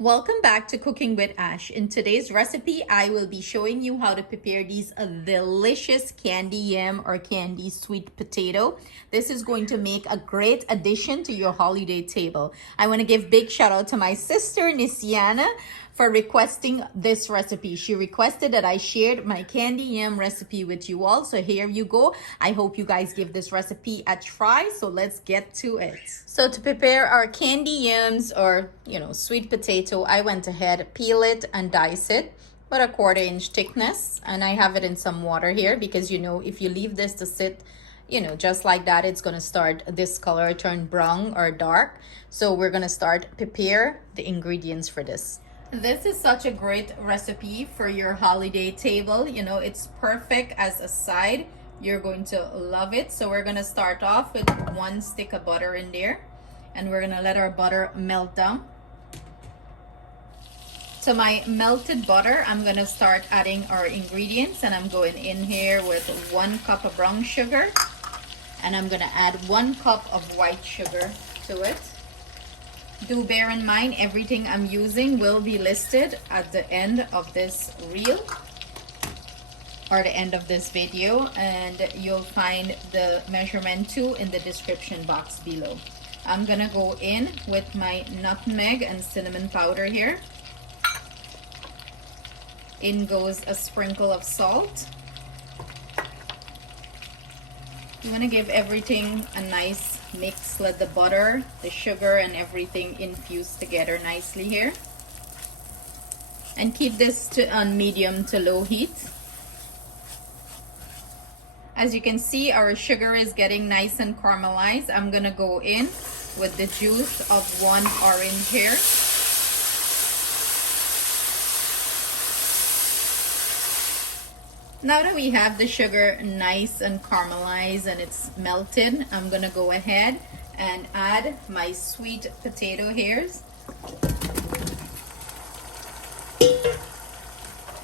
Welcome back to Cooking with Ash. In today's recipe, I will be showing you how to prepare these delicious candy yam or candy sweet potato. This is going to make a great addition to your holiday table. I want to give big shout out to my sister Nisiana for requesting this recipe. She requested that I shared my candy yam recipe with you all. So here you go. I hope you guys give this recipe a try. So let's get to it. So to prepare our candy yams or, sweet potato, I went ahead, peel it and dice it with a 1/4 inch thickness. And I have it in some water here because, if you leave this to sit, just like that, it's going to start this color, turn brown or dark. So we're going to start prepare the ingredients for this. This is such a great recipe for your holiday table. It's perfect as a side. You're going to love it. So we're going to start off with 1 stick of butter in there. And we're going to let our butter melt down. To my melted butter, I'm going to start adding our ingredients. And I'm going in here with 1 cup of brown sugar. And I'm going to add 1 cup of white sugar to it. Do bear in mind, everything I'm using will be listed at the end of this reel or the end of this video, and you'll find the measurement too in the description box below. I'm gonna go in with my nutmeg and cinnamon powder here. In goes a sprinkle of salt. You want to give everything a nice mix. Let the butter, the sugar, and everything infuse together nicely here. And keep this on medium to low heat. As you can see, our sugar is getting nice and caramelized. I'm going to go in with the juice of 1 orange here. Now that we have the sugar nice and caramelized and it's melted, I'm gonna go ahead and add my sweet potato hairs.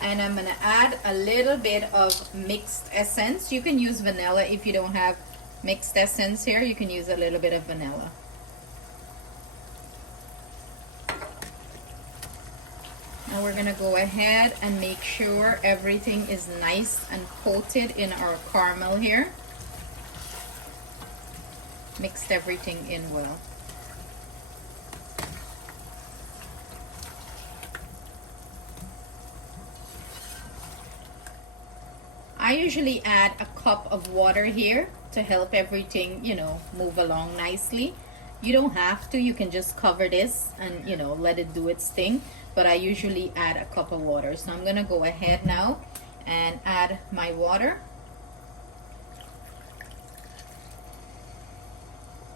And I'm gonna add a little bit of mixed essence. You can use vanilla if you don't have mixed essence here. You can use a little bit of vanilla. Now we're gonna go ahead and make sure everything is nice and coated in our caramel here. Mixed everything in well. I usually add a cup of water here to help everything, move along nicely. You don't have to, you can just cover this and, let it do its thing. But I usually add a cup of water. So I'm gonna go ahead now and add my water.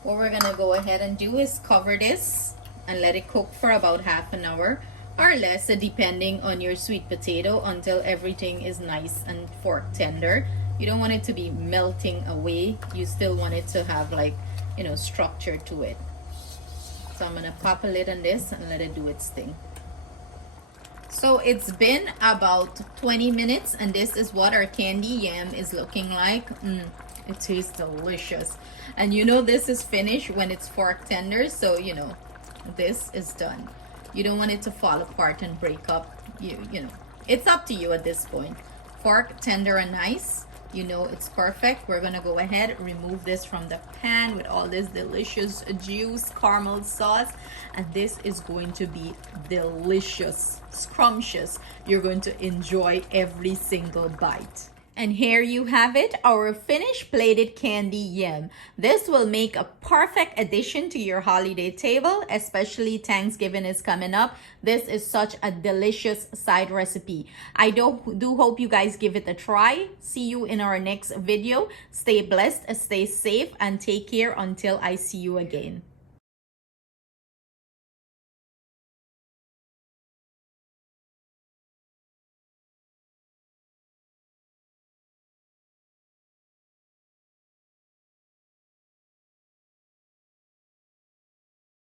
What we're gonna go ahead and do is cover this and let it cook for about ½ an hour or less, depending on your sweet potato, until everything is nice and fork tender. You don't want it to be melting away. You still want it to have structure to it. So I'm gonna pop a lid on this and let it do its thing. So it's been about 20 minutes and this is what our candy yam is looking like. It tastes delicious. And this is finished when it's fork tender. So this is done. You don't want it to fall apart and break up. It's up to you at this point. Fork tender and nice. It's perfect. We're gonna go ahead, remove this from the pan with all this delicious juice, caramel sauce, and this is going to be delicious, scrumptious. You're going to enjoy every single bite. And here you have it, our finished plated candy yam. This will make a perfect addition to your holiday table, especially Thanksgiving is coming up. This is such a delicious side recipe. I do hope you guys give it a try. See you in our next video. Stay blessed, stay safe, and take care until I see you again.